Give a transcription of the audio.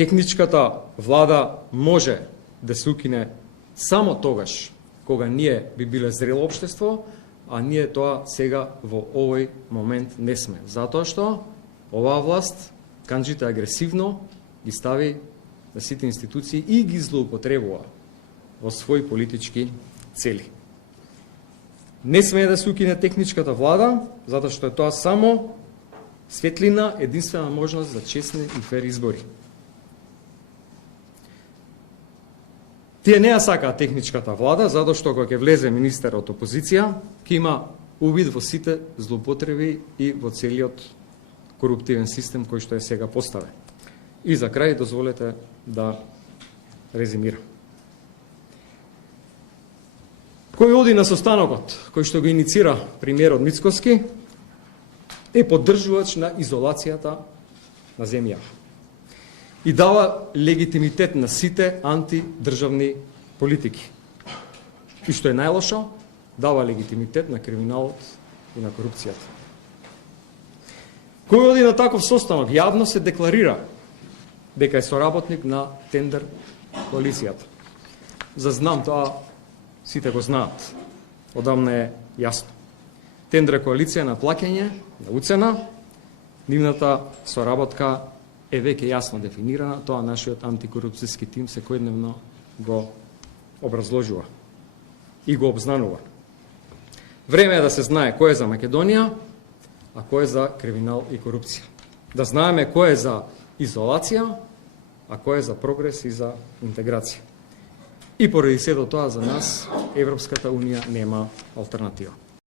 Техничката влада може да се укине само тогаш кога ние би биле зрело општество, а ние тоа сега во овој момент не сме. Затоа што оваа власт канџите агресивно ги стави на сите институции и ги злоупотребува во своји политички цели. Не смее да се укине техничката влада, затоа што е тоа само светлина, единствена можност за честни и фер избори. Тие не ја сакаат техничката влада, затоа што кога ќе влезе министер од опозиција, ќе има увид во сите злоупотреби и во целиот коруптивен систем кој што е сега поставен. И за крај дозволете да резимирам. Кој оди на состанокот, кој што го иницира премиерот Мицкоски, е поддржувач на изолацијата на земјава и дава легитимитет на сите антидржавни политики. И што е најлошо, дава легитимитет на криминалот и на корупцијата. Кој оди на таков состанок, јавно се декларира дека е соработник на тендер коалицијата. За знам тоа сите го знаат. Одамна е јасно. Тендер коалиција на плаќање, на уцена, нивната соработка е веќе јасно дефинирана, тоа нашиот антикорупцијски тим секојдневно го образложува и го обзнанува. Време е да се знае кој е за Македонија, а кој е за криминал и корупција. Да знаеме кој е за изолација, а кој е за прогрес и за интеграција. И поради сето тоа за нас Европската унија нема алтернатива.